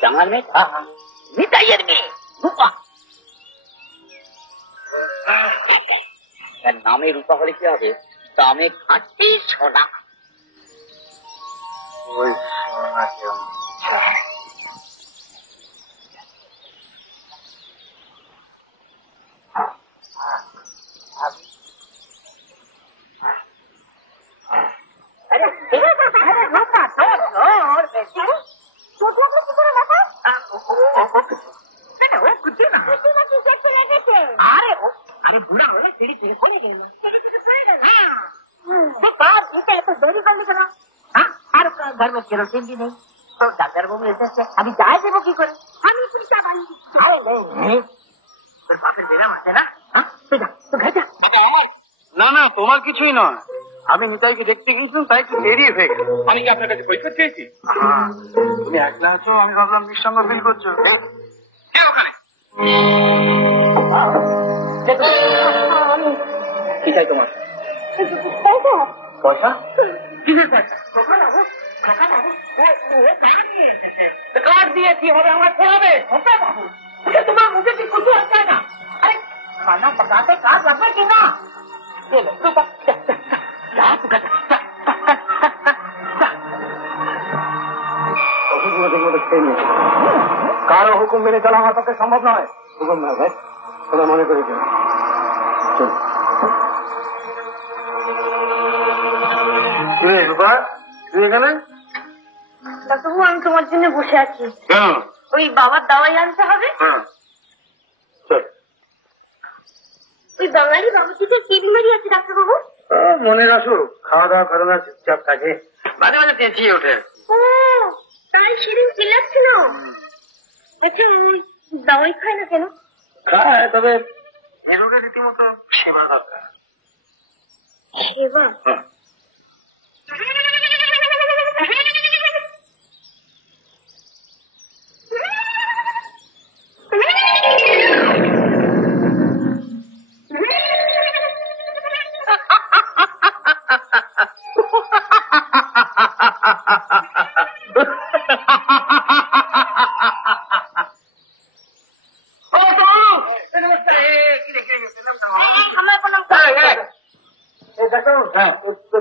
জামার মেয়ে নিতাইয়ের মেয়ে রূপা। নামে রূপা হলে কি হবে, দামে খাঁটি সোনা। ওই সোনাকে घर में केरोसिन भी नहीं, तो डॉक्टर बाबू ऐसे अभी जाए थे वो की करे না না, তোমার কিছুই নয়। আমি নিতাইকে দেখতে গিয়েছিলাম, তাই একটু দেরি হয়ে গেল। আমি কি আপনার কাছে পরীক্ষা চেয়েছি? তুমি একলা আছো, আমি ভাবলাম নিঃসঙ্গ ফিল করছো। কি চাই তোমার? পয়সা? কিসের পয়সা? কার্ড দিয়ে কি হবে, আমরা ফেরাবে তোমার মুখে কি কিছু হচ্ছে না? अरे खाना पकाते कार्ड लगना कि ना? ये लो तो কারো হুকুম মেনে চলা আমার পক্ষে সম্ভব নয়। হুকুম না ভাই, তোমরা মনে করে দিও। রূপা, তুই এখানে? ডাক্তারবাবু, আমি তোমার জন্য বসে আছি। কেন? ওই বাবার দাওয়াই আনতে হবে। ওই বাঙালি বাবুটিতে কি বিমারি আছে ডাক্তারবাবু? মনে রাখো, খাওয়া দাওয়া করো না, চুপচাপ থাকে, মাঝে মাঝে চেঁচিয়ে ওঠে। ও তাই সেদিন চিল্লাচ্ছিল। আচ্ছা, দাওয়াই খায় না কেন? খায়, তবে মেরুকে রীতিমতো সেবা দরকার। সেবা?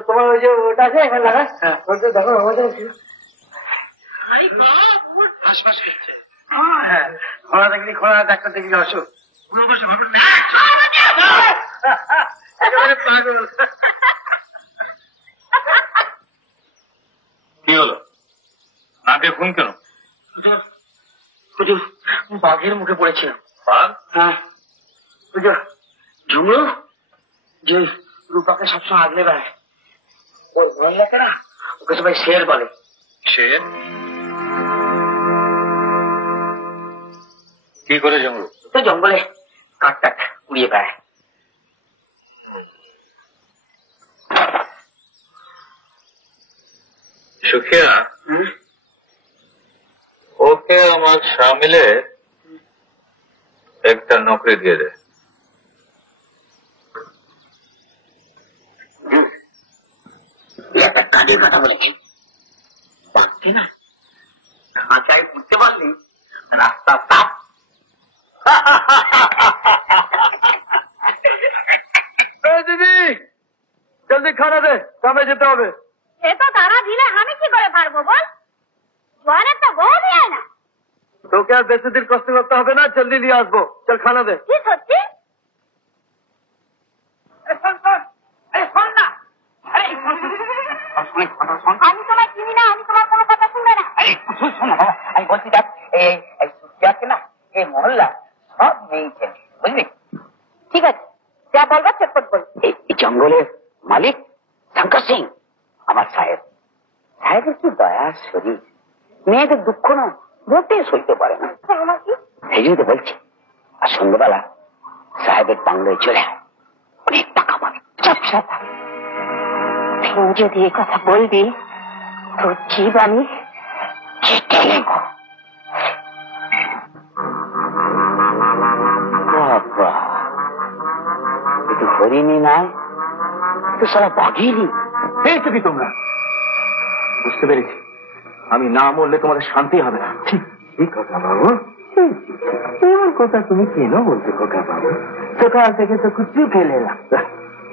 তোমার ওই যে ওটা আছে এখানে লাগা, ওটা দেখো আমাদের খোলা দেখলি খোলা, ডাক্তার দেখলি অসুখ। কি হলো, নাকে খুন কেন? বাঘের মুখে পড়েছিলাম। বাঘ? হ্যাঁ, ঝুমরু যে রূপাকে সবসময় আগলে বেড়ায়, ওই মহিলাকে না, ওকে সবাই শের বলে। শের? কি করে জঙ্গল? তো জঙ্গলে কাঠ টাট উড়িয়ে বেড়ায়। সুখিয়া, ওকে আমার শামিলে একটা নকরি দিয়ে দে। একটা কাজের কথা বলেছি, বাঘকে না খাঁচায় বুঝতে পারলি রাস্তা সাপ। দিদি জলদি খানা দে, কামে যেতে হবে। সে তো তারা দিলে আমি কি করে পারবো বল? জোয়ারের তো বউ দেয় না। তোকে আর বেশি দিন কষ্ট করতে হবে না, জলদি নিয়ে আসবো। চল খানা দে। কি সত্যি? আমি তোমায় চিনি না, আমি তোমার কোনো কথা শুনবে না। আমি বলছি দেখ, এই না এই মহল্লা সব মেয়ে ছেলে, বুঝলি? ঠিক আছে, যা বলবার চটপট বল। এই জঙ্গলের মালিক শঙ্কর সিং আমার সাহেব। সাহেবের কি দয়া শরীর, মেয়েদের দুঃখ না মোটেই সইতে পারে না। সেই জন্য তো বলছি, আর সন্ধ্যাবেলা সাহেবের বাংলায় চলে আয়, অনেক টাকা পাবে। চুপচাপ, তুই যদি এই কথা বলবি তোর জীব আমি কেটে নেব। বাবা, হরিণী নয় তো সারা বাঘিনী। পেয়েছো কি তোমরা? বুঝতে পেরেছি, আমি না মরলে তোমাদের শান্তি হবে না। ঠিক কথা বাবু, এমন কথা তুমি কেন বলছো খোকা বাবু? সকাল থেকে তো কিছু খেলে না,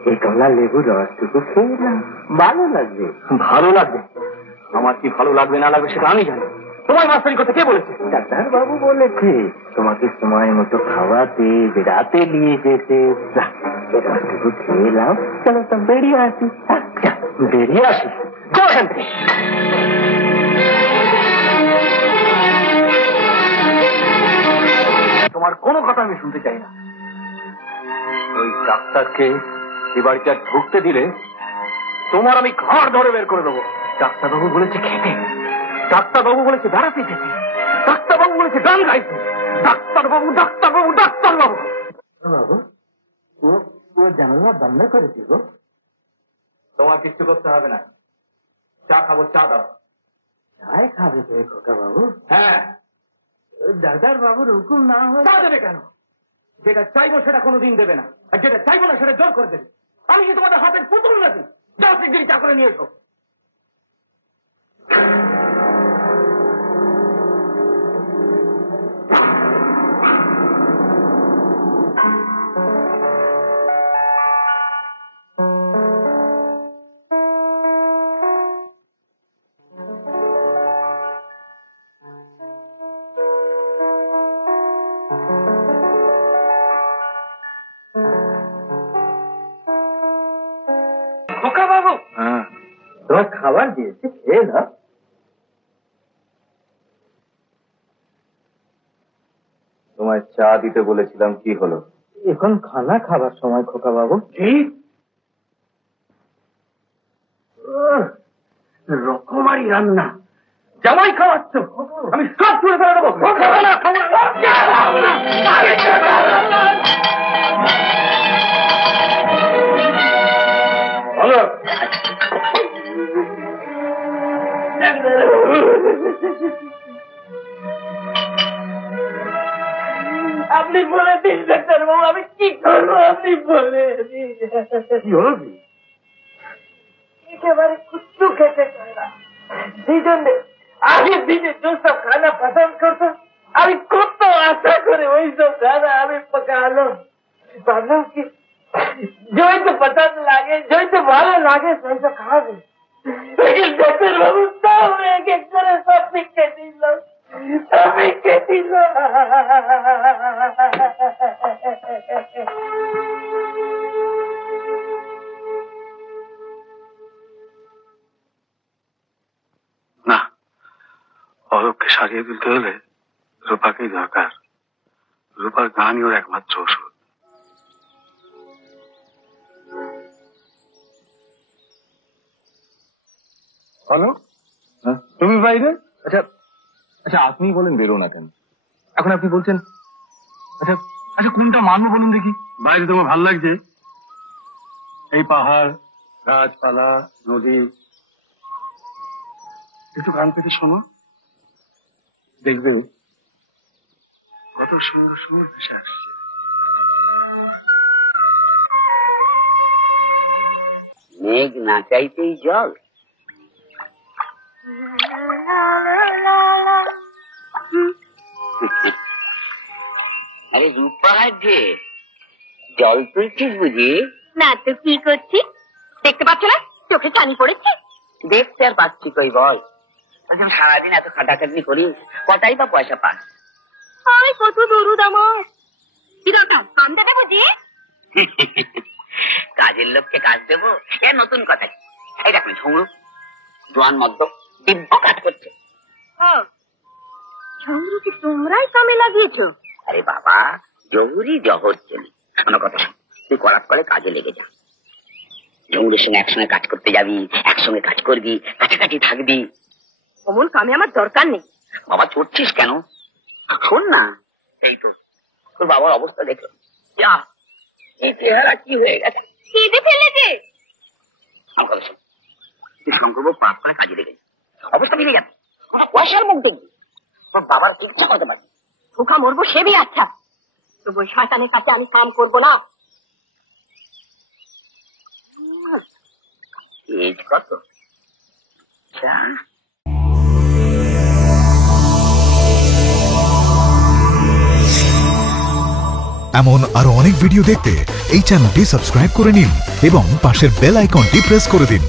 এই কমলা লেবু রসটুকু খেলাম, ভালো লাগবে। ভালো লাগবে? আমার কি ভালো লাগবে না লাগবে সেটা আমি জানি। তোমার মাস্টারি কথা কে বলেছে? ডাক্তার বাবু বলেছে তোমাকে সময় মতো খাওয়াতে, বেড়াতে নিয়ে যেতে। রসটুকু খেলাম, চলো তো বেরিয়ে আসি। বেরিয়ে আসি? তোমার কোনো কথা আমি শুনতে চাই না। ওই ডাক্তারকে এ বাড়িতে আর ঢুকতে দিলে তোমার আমি ঘাড় ধরে বের করে দেবো। ডাক্তারবাবু বলেছে খেতে, ডাক্তারবাবু বলেছে বেড়াতে যেতে, ডাক্তারবাবু বলেছে গান গাইতে। ডাক্তারবাবু ডাক্তারবাবু ডাক্তারবাবু। বাবু ও জানালা বন্ধ করে দিব। তোমার কিছু করতে হবে না, চা খাবো, চা দাও। চায় খাবে তো খোকা বাবু? হ্যাঁ। দাদার বাবুর হুকুম না হয় চা দেবে কেন? যেটা চাইবো সেটা কোনোদিন দেবে না, আর যেটা চাইবো না সেটা জোর করে দেবে। আমি কি তোমাদের হাতের পুতুল নাকি? যাও শিগগিরি চা করে নিয়ে এসো। খোকা বাবু, তোমার খাবার দিয়েছে, খেয়ে না। তোমায় চা দিতে বলেছিলাম, কি হলো? এখন খানা খাবার সময় খোকা বাবু। রকমারি রান্না, জামাই খাওয়াচ্ছ, আমি সব তুলে ফেলে দেবো। বলো। আপনি বলে দিন ডাক্তারবাবু, আমি কি করবো? আপনি বলে দিন। কি হলো? একেবারে কুচ্ছু খেতে চায় না, সেই জন্য আগের দিনে যেসব খানা পছন্দ করতো, আমি কত আশা করে ওই সব খানা আমি পকালো। ভাবলাম কি जो पसंद लागे, जो भालो लागे वैसा खावे, लेकिन डॉक्टर बाबू सब एक एक करे सब पीके दिलो, सब पीके दिलो। না, অলোককে সারিয়ে তুলতে হলে রূপাকেই দরকার। রূপার গানই ওর একমাত্র ওষুধ। হ্যালো, তুমি বাইরে? আচ্ছা আচ্ছা, আপনি বলেন বেরো না কেন? এখন আপনি বলছেন আচ্ছা আচ্ছা কোনটা মানবো বলুন দেখি। বাইরে তোমার ভাল লাগছে? এই পাহাড়, গাছপালা, নদী, একটু গান পেতে শোনো, দেখবে কত সুন্দর সুন্দর ভেসে আসছে। মেঘ না চাইতেই জল। আরে রূপা যে জল তুলছিস বুঝি? না তো কি করছি দেখতে পাচ্ছ না? চোখে চানি পড়েছে। দেখতে আর পাচ্ছি কই বল? সারাদিন এত খাটাখাটনি করি, কটাই বা পয়সা পাস? আমি কত দরুদ আমার। কি দরকার, কাম দেবে বুঝি? কাজের লোককে কাজ দেবো, এ নতুন কথা। এই দেখুন ঝুমরু জোয়ান মদ্য দিব্য কাজ করছে। ঝুমরুকে তোমরাই কামে লাগিয়েছো? আরে বাবা, জহুরি জহর চলি। শোনো কথা, তুই করাত করে কাজে লেগে যা। ঝুমরুর সঙ্গে একসঙ্গে কাজ করতে যাবি, একসঙ্গে কাজ করবি, কাছাকাছি থাকবি। অমন কামে আমার দরকার নেই। বাবা চড়ছিস কেন? শোন না, এই তো তোর বাবার অবস্থা দেখো, যা এই চেহারা কি হয়ে গেছে। কেঁদে ফেলেছে। আমার কথা শোন, তুই সংকল্প পাপ করে কাজে লেগে অবস্থা মিলে যাবে। পয়সার মুখ দেখবি, তোর বাবার ইচ্ছা করতে পারবি। ভুখা মরবো সে বি আচ্ছা, তবু ওই শয়তানের কাছে আমি কাম করবো না। কত চা এমন আরো অনেক ভিডিও দেখতে এই চ্যানেলটি সাবস্ক্রাইব করে নিন এবং পাশের বেল আইকনটি প্রেস করে দিন।